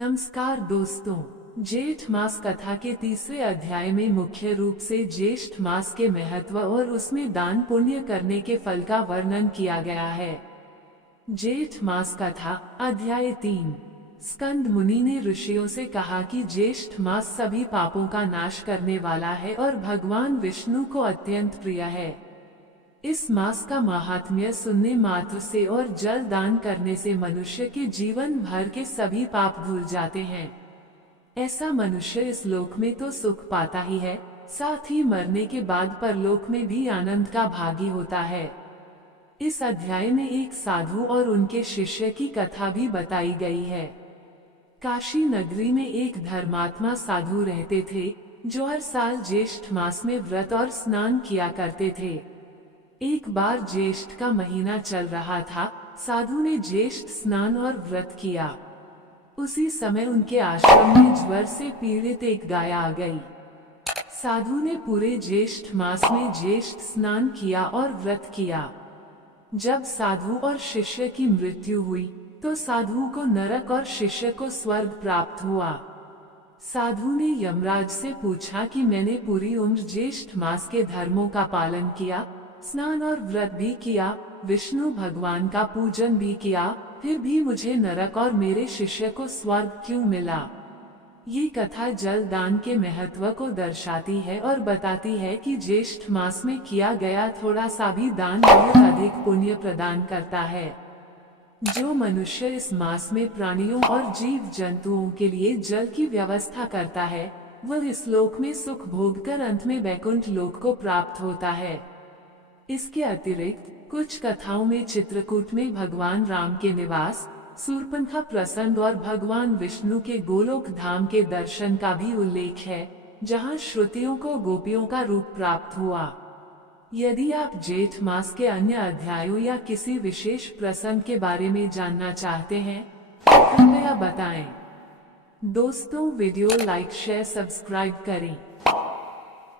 नमस्कार दोस्तों, जेठ मास कथा के तीसरे अध्याय में मुख्य रूप से ज्येष्ठ मास के महत्व और उसमें दान पुण्य करने के फल का वर्णन किया गया है। जेठ मास कथा अध्याय 3। स्कंद मुनि ने ऋषियों से कहा कि ज्येष्ठ मास सभी पापों का नाश करने वाला है और भगवान विष्णु को अत्यंत प्रिय है। इस मास का महात्म्य सुनने मात्र से और जल दान करने से मनुष्य के जीवन भर के सभी पाप धुल जाते हैं। ऐसा मनुष्य इस लोक में तो सुख पाता ही है, साथ ही मरने के बाद परलोक में भी आनंद का भागी होता है। इस अध्याय में एक साधु और उनके शिष्य की कथा भी बताई गई है। काशी नगरी में एक धर्मात्मा साधु रहते थे, जो हर साल ज्येष्ठ मास में व्रत और स्नान किया करते थे। एक बार ज्येष्ठ का महीना चल रहा था। साधु ने ज्येष्ठ स्नान और व्रत किया। उसी समय उनके आश्रम में ज्वर से पीड़ित एक गाय आ गई। साधु ने पूरे ज्येष्ठ मास में ज्येष्ठ स्नान किया और व्रत किया। जब साधु और शिष्य की मृत्यु हुई तो साधु को नरक और शिष्य को स्वर्ग प्राप्त हुआ। साधु ने यमराज से पूछा कि मैंने पूरी उम्र ज्येष्ठ मास के धर्मों का पालन किया, स्नान और व्रत भी किया, विष्णु भगवान का पूजन भी किया, फिर भी मुझे नरक और मेरे शिष्य को स्वर्ग क्यों मिला। ये कथा जल दान के महत्व को दर्शाती है और बताती है कि ज्येष्ठ मास में किया गया थोड़ा सा भी दान बहुत अधिक पुण्य प्रदान करता है। जो मनुष्य इस मास में प्राणियों और जीव जंतुओं के लिए जल की व्यवस्था करता है, वह इस लोक में सुख भोगकर अंत में वैकुंठ लोक को प्राप्त होता है। इसके अतिरिक्त कुछ कथाओं में चित्रकूट में भगवान राम के निवास, शूर्पणखा प्रसंग और भगवान विष्णु के गोलोक धाम के दर्शन का भी उल्लेख है, जहां श्रुतियों को गोपियों का रूप प्राप्त हुआ। यदि आप जेठ मास के अन्य अध्यायों या किसी विशेष प्रसंग के बारे में जानना चाहते हैं तो कृपया बताएं। दोस्तों, वीडियो लाइक शेयर सब्सक्राइब करें।